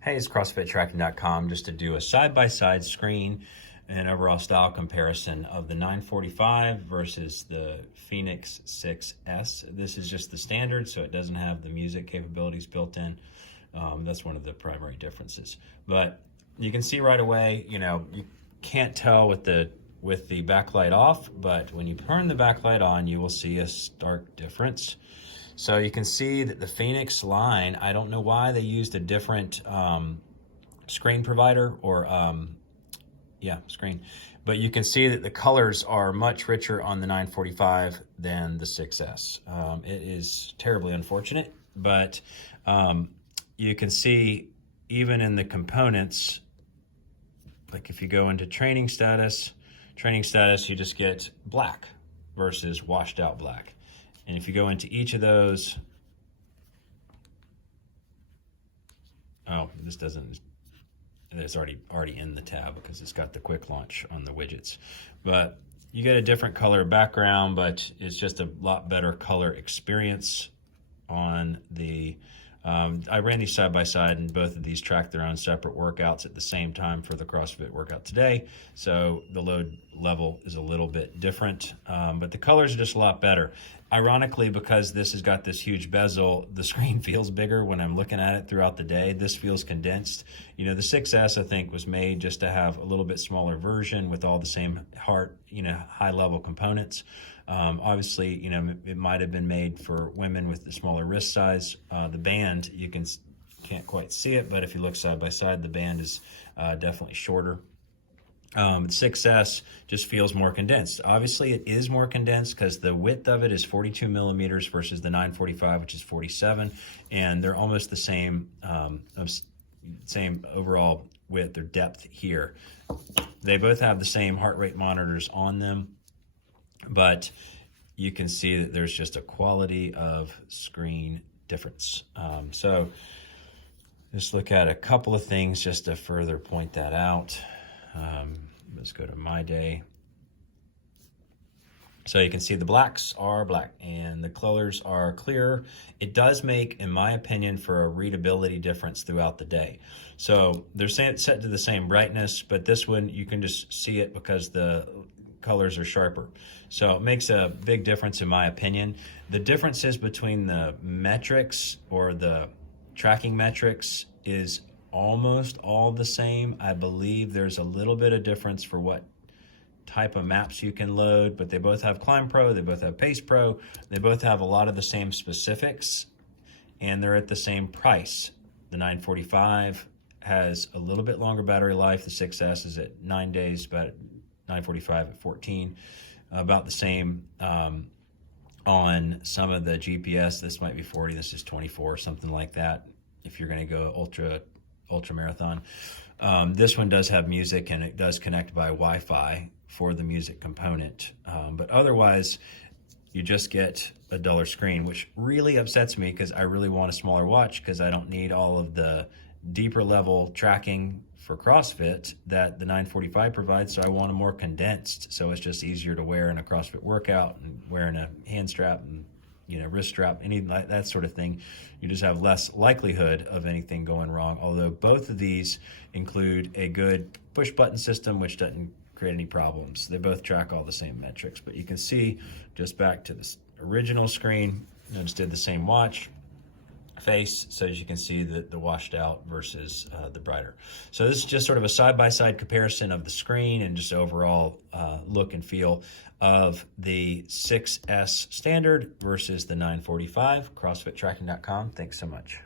Hey, it's CrossFitTracking.com just to do a side-by-side screen and overall style comparison of the 945 versus the Fenix 6S. This is just the standard, so it doesn't have the music capabilities built in. That's one of the primary differences. But you can see right away, you can't tell with the backlight off, but when you turn the backlight on, you will see a stark difference. So you can see that the Fenix line, I don't know why they used a different screen provider or, screen. But you can see that the colors are much richer on the 945 than the 6S. It is terribly unfortunate, but you can see even in the components, like if you go into training status, you just get black versus washed out black. And if you go into each of those, this doesn't, it's already in the tab because it's got the quick launch on the widgets. But you get a different color background, but it's just a lot better color experience on the, I ran these side by side, and both of these track their own separate workouts at the same time for the CrossFit workout today. So the load level is a little bit different, but the colors are just a lot better. Ironically, because this has got this huge bezel, the screen feels bigger when I'm looking at it throughout the day. This feels condensed. The 6S, I think, was made just to have a little bit smaller version with all the same high level components. Obviously, it might have been made for women with the smaller wrist size. The band, you can't quite see it, but if you look side by side, the band is definitely shorter. The 6S just feels more condensed. Obviously, it is more condensed because the width of it is 42 millimeters versus the 945, which is 47, and they're almost the same overall width or depth here. They both have the same heart rate monitors on them, but you can see that there's just a quality of screen difference. So just look at a couple of things just to further point that out. Let's go to my day. So you can see the blacks are black and the colors are clear. It does make, in my opinion, for a readability difference throughout the day. So they're set to the same brightness, but this one you can just see it because the colors are sharper. So it makes a big difference in my opinion. The differences between the metrics or the tracking metrics is almost all the same. I believe there's a little bit of difference for what type of maps you can load, but they both have Climb Pro, they both have Pace Pro, they both have a lot of the same specifics, and they're at the same price. The 945 has a little bit longer battery life. The 6S is at 9 days, but 945 at 14. About the same on some of the GPS. This might be 40, this is 24, something like that, if you're going to go ultra marathon. This one does have music, and it does connect by Wi-Fi for the music component. But otherwise, you just get a duller screen, which really upsets me because I really want a smaller watch because I don't need all of the deeper level tracking for CrossFit that the 945 provides. So I want a more condensed, so it's just easier to wear in a CrossFit workout and wearing a hand strap and wrist strap, any that sort of thing. You just have less likelihood of anything going wrong, although both of these include a good push button system, which doesn't create any problems. They both track all the same metrics, but you can see just back to this original screen, I just did the same watch face, so as you can see the washed out versus the brighter. So this is just sort of a side-by-side comparison of the screen and just overall look and feel of the 6S standard versus the 945. CrossFitTracking.com. Thanks so much.